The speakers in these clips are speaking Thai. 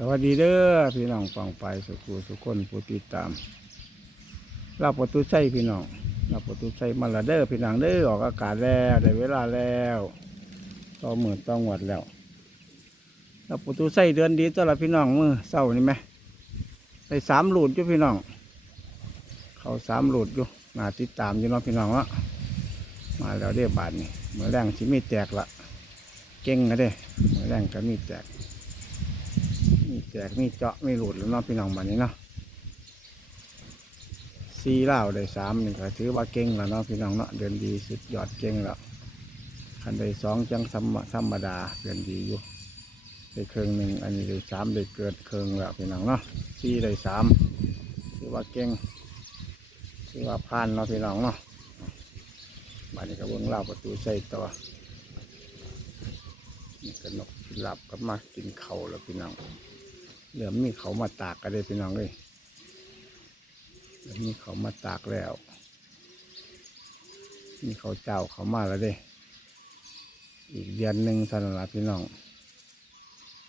สวัสดีเด้อพี่น้องฟังไปสุขุสุคนผู้ติดตามลาบประตูใส่พี่น้องลาบประตูใส่มาละเด้อพี่น้องเด้อออกอากาศแล้วได้เวลาแล้วต่อหมื่นต่อหวดแล้วลาบประตูใส่เดือนดีตัวละพี่น้องมือเศร้านี่ไหมได้สามหลุดอยู่พี่น้อง เขาสามหลุดอยู่น่าติดตามอยู่เนาะพี่น้องเนาะมาแล้วเด้อบาทนี่เมื่อแรงสิมีแตกละเก่งนะเด้เมื่อแรงก็มีแตก แจกมีเจาะมีหลุดแล้วเนาะพี่น้องบันนี้เนาะซีเล้าได้สามนี่ก็ถือว่าเก่งแล้วเนาะพี่น้องเนาะเดินดีสุดยอดเก่งแล้วคันได้สองจังธรรมธรรมดาเดินดีอยู่ได้เครื่องหนึ่งอันนี้ได้สามได้เกิดเครื่องแล้วพี่น้องเนาะซีได้สามถือว่าเก่งถือว่าผ่านเนาะพี่น้องเนาะบันนี้ก็เบิ้งเล้าประตูใส่ตัวนี่ก็นกพิราบก็มากินเขาแล้วพี่น้อง เหลือมีเขามาตากกันเลยพี่น้องเลยเหลือมีเขามาตากแล้วมีเขาเจ้าเขามาแล้วเด้ อีกเดือนหนึ่งเท่านั้นละพี่น้อง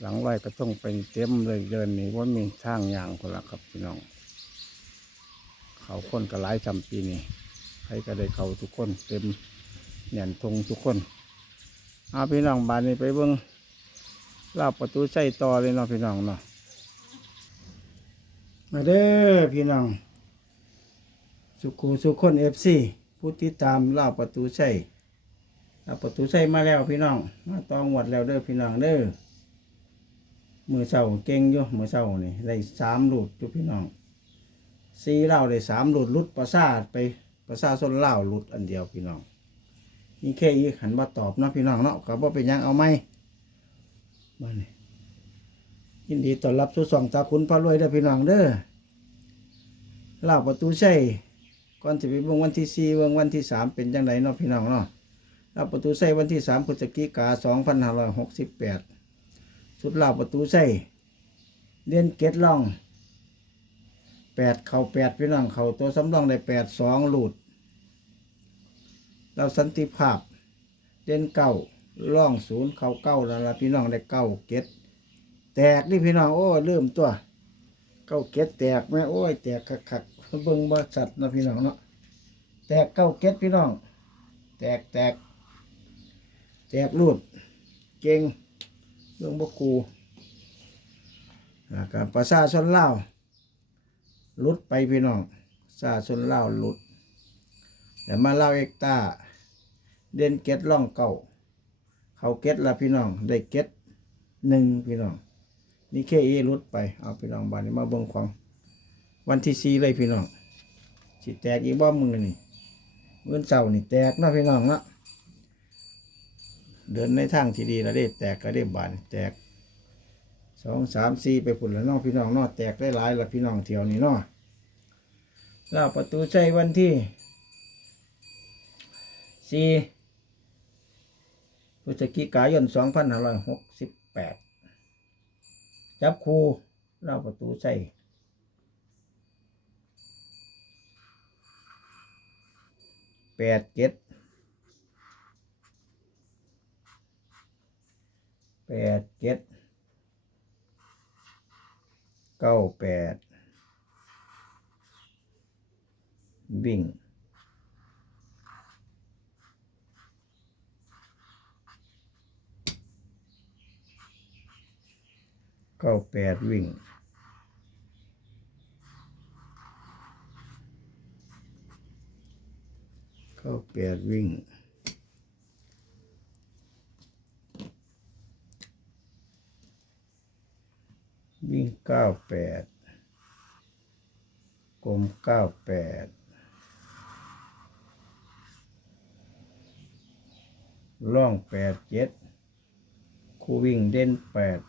หลังไว้ก็ต้องเป็นเต็มเลยเดินนี้ว่ามีทางยางคนละครับพี่น้อง เขาคนก็หลายจำปีนี้ใครก็ได้เขาทุกคนเต็มเหนียนทงทุกคนเอาพี่น้องบานนี้ไปเบิ้งลาบประตูใส่ต่อเลยเนาะพี่น้องเนาะ มาเด้อพี่น้อง สุขูสุขคนเอฟซีผู้ติดตามล่าประตูใส่ลาประตูใส่มาแล้วพี่น้อง มาตองหวดแล้วเด้อพี่น้องเด้อมือเศร้าเก่งอยู่มือเศร้านี่ได้สามหลุดอยู่พี่น้องซีเล่าได้สามหลุดลุดประสาทไปประสาส้นเล่าหลุดอันเดียวพี่น้องนี่แค่อีกหันมาตอบเนาะพี่น้องเนาะก็บ่เป็นยังเอาไหมมาเนี่ย นดีต้อนรับสู่สองตาคุณพระรวยเด้อพี่น้องเด้อลาบประตูใช่ก่อนจะไปเบิ่งวันที่สี่เบิ่งวันที่สามเป็นจังไดเนาะพี่น้องเนาะลาบประตูใช่วันที่สามพฤศจิกาสองพันห้าร้อยหกสิบแปดสุดลาบประตูใช่เลียนเกตล่องแปดเข่าแปดพี่น้องเข่าตัวสำรองได้แปดสองหลุด เราสันติภาพเด่นเก้าล่องศูนย์เข่าเก้าแล้วละพี่น้องได้เก้าเกต แตกนี่พี่น้องโอ้เริ่มตัว เก้าเก็ดแตกแม่โอ้ยแตกคักคักเบิ่งบ่ชัดนะพี่น้องเนาะแตกเก้าเก็ดพี่น้อง แตกแตก แตกรูดเก่งเรื่องบ่คูอาการประชาชนเล่าลุดไปพี่น้องประชาชนเล่าลุด แต่มาเล่าเอกตาเด่นเก็ดล่องเก่าเขาเก็ดละพี่น้องได้เก็ดหนึ่งพี่น้อง นี่แค่เอรุดไป เอาพี่น้องบานนี้มาเบิ่งของ วันที่สี่เลยพี่น้องสิแตกอีกบ้อมึงนี่มื้อเสานี่แตกนะพี่น้องนะเดินในทางที่ดีแล้วได้แตกก็ได้บานแตกสองสามสี่ไปผุนแล้วน้องพี่น้องนาแตกได้หลายละพี่น้องเที่ยวนี้นาะลาประตูใจวันที่สี่พฤศจิกายน2568 จับคูเล่าประตูใส่แปดเจ็ดแปดเจ็ดเก้าแปดวิ่ง เก้าแปดวิ่งเก้าแปดวิ่งวิ่งเก้าแปดกลมเก้าแปดล่องแปดเจ็ดคู่วิ่งเด่นแปด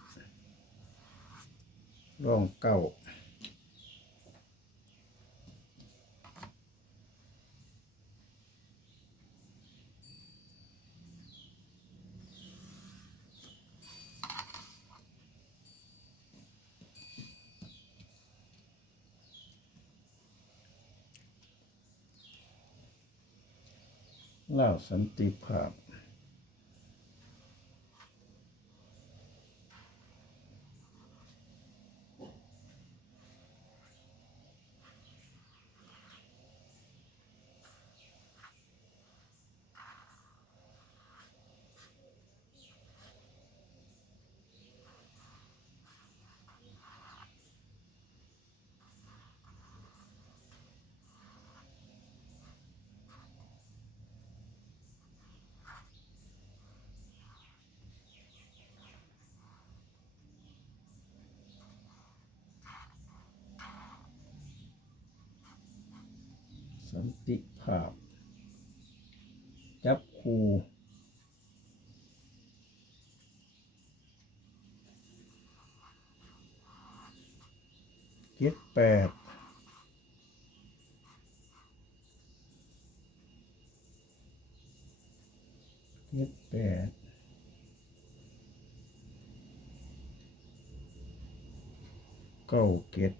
ร่องเก้าเล่าสันติภาพ สันติภาพ จับคูเจ็ดแปดเจ็ดแปดเก้าเจ็ด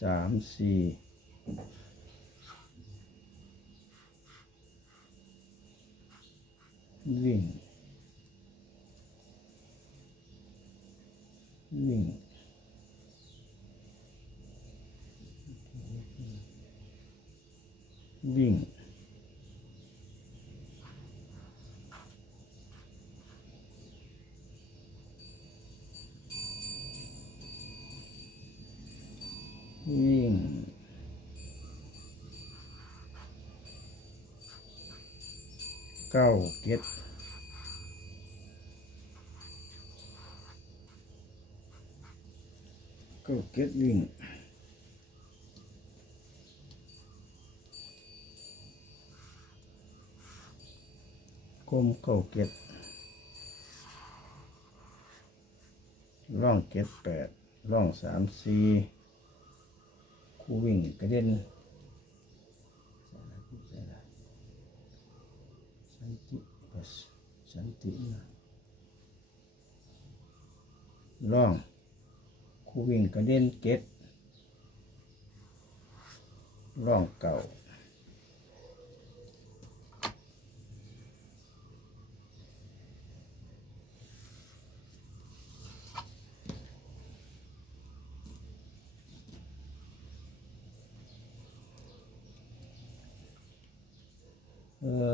สามสี่วิ่ง วิ่งวิ่ง เก้าเก็ดเก้าเก็ดวิ่งกลมเก้าเก็ดร่องเก็ดแปดร่องสามสี่คู่วิ่งกระเด็นสั นติปัสสันตินะร่องคู่วิ่งกระเด็นเก็ดร่องเก่า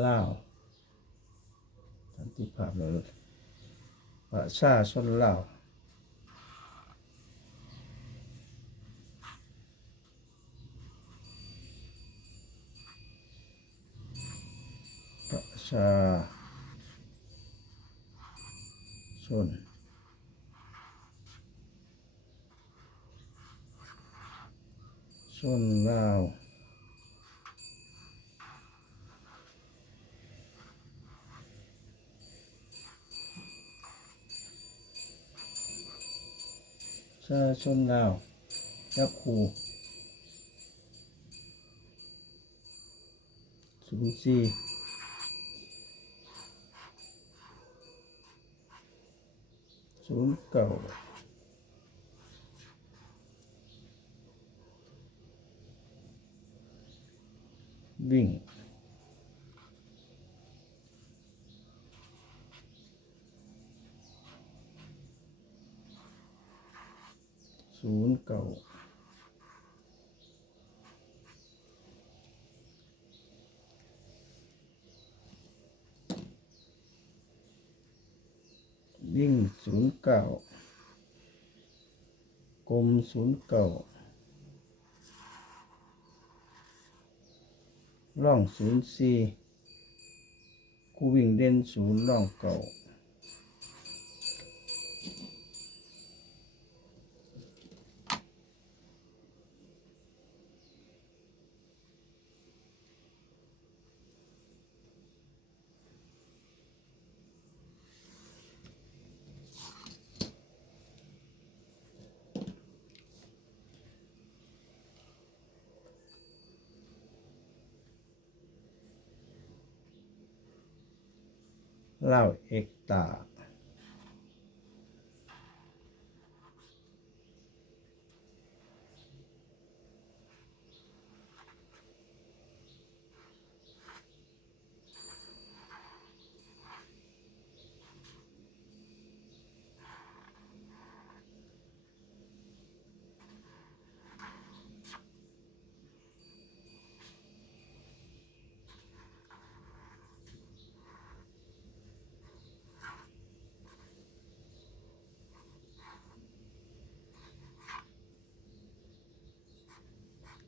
ลาวสันติ ภาพเราปร ชาชนลาวประชาชนชนลาวชาชนลาวจับคูศูนย์สี่ศูนย์เก้าวิ่ง ศูนย์เก้าวิ่งศูนย์เก้ากลมศูนย์เก้าร่องศูนย์สี่กูวิ่งเด่นศูนย์ร่องเก้า เล่าเอกตา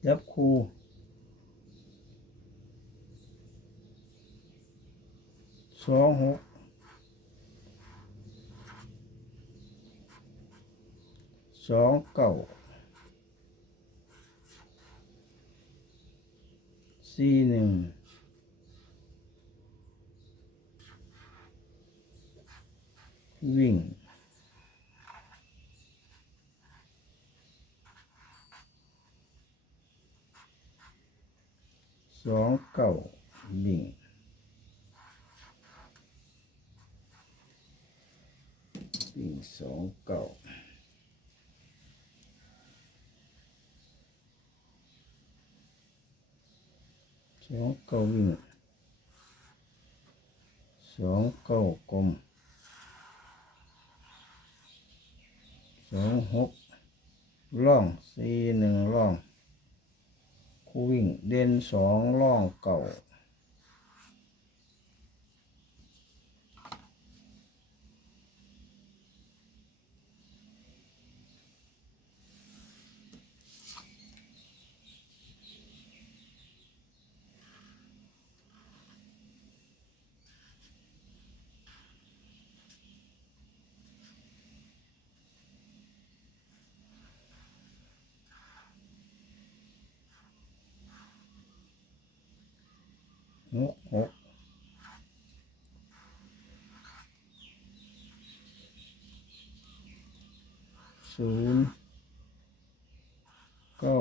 ยับคูสองหกสองเก้าสี่หนึ่งวิ่ง องเก้าวิ่งวิ่งสองเก้าสองเก้าวิ่งสองเก้ากลมสองหกล่องสี่หนึ่งล่อง คู่วิ่งเด่นสองล่องเก่า หกหกศูนย์เก้า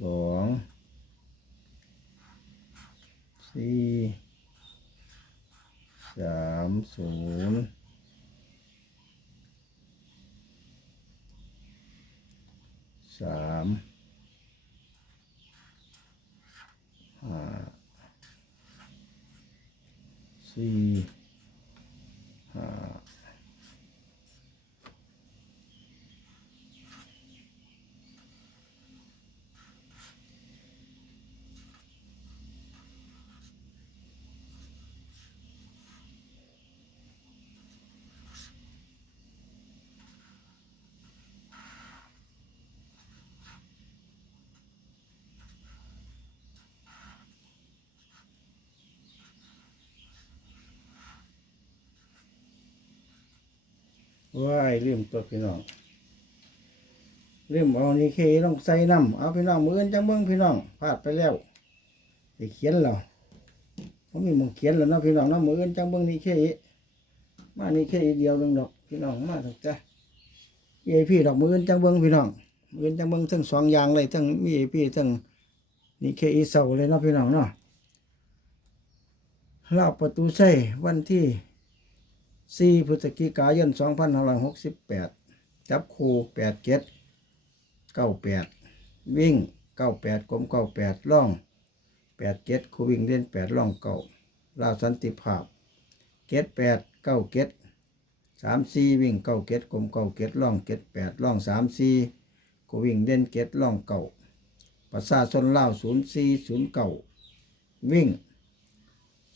สองสี่สามศูนย์สามห้าสี่ห้า ว้ายลืมตัวพี่น้องลืมเอานี่เคต้องใส่น้ำเอาพี่น้องมืออนจังเบิ้งพี่น้องพลาดไปแล้วไปเขียนแล้วผมมีมองเขียนแล้วเนาะพี่น้องเนาะมืออนจังเบิ้งนี่เคมานี่เคเดียวหนึงดอกพี่น้องมาถูกจ้ะมีพี่ดอกมืออนจังเบิ้งพี่น้องมืออนจังเบิ้งทั้งสองอย่างเลยทั้งมีพี่ทั้งนี่เคอีเสาเลยเนาะพี่น้องเนาะรอบประตูใส่วันที่ สี่พฤศจิกายนสองพันห้าร้อยหกสิบแปดจับคู่แปดเจ็ดเก้าแปดวิ่งเก้าแปดกลมเก้าแปดล่องแปดเจ็ดคู่วิ่งเล่นแปดล่องเก้าลาวสันติภาพเจ็ดแปดเก้าเจ็ดสามสี่วิ่ง9เก็ดกลม9เก็ดล่องเจ็ดแปดล่องสามสี่คู่วิ่งเล่นเจ็ดล่องเก้าประชาชนลาวศูนย์สี่ศูนย์เก้าวิ่ง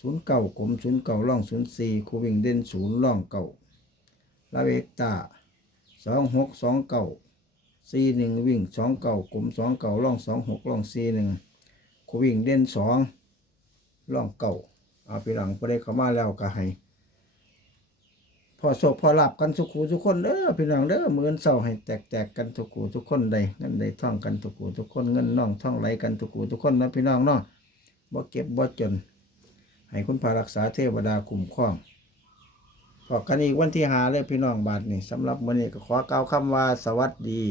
ศูนย์เก่ากลมศูนย์เก่าล่องศูนย์สี่คูวิ่งเด่นศูนย์ล่องเก่าลาเวกตาสองหกสองเก่าสี่หนึ่งวิ่งสองเก่ากลมสองเก่าล่องสองหกล่องสี่หนึ่งคูวิ่งเด่นสองล่องเก่าเอาไปหลังพอได้เข้ามาแล้วก็ให้พอโศกพอหลับกันทุขูทุกคนเด้อพี่น้องเด้อมือนเศร้าให้แตกแตกกันทุกขูทุกคนใดเงินใดท่องกันทุกขูทุกคนเงินน่องท่องไหลกันทุกขูทุกคนนะพี่น้องเนาะบ่เก็บบ่จน ให้คุณพารักษาเทวดาคุ้มครองพอกันอีกวันที่หาเลยพี่น้องบาทนี่สำหรับวันนี้ก็ขอกล่าวคำว่าสวัสดี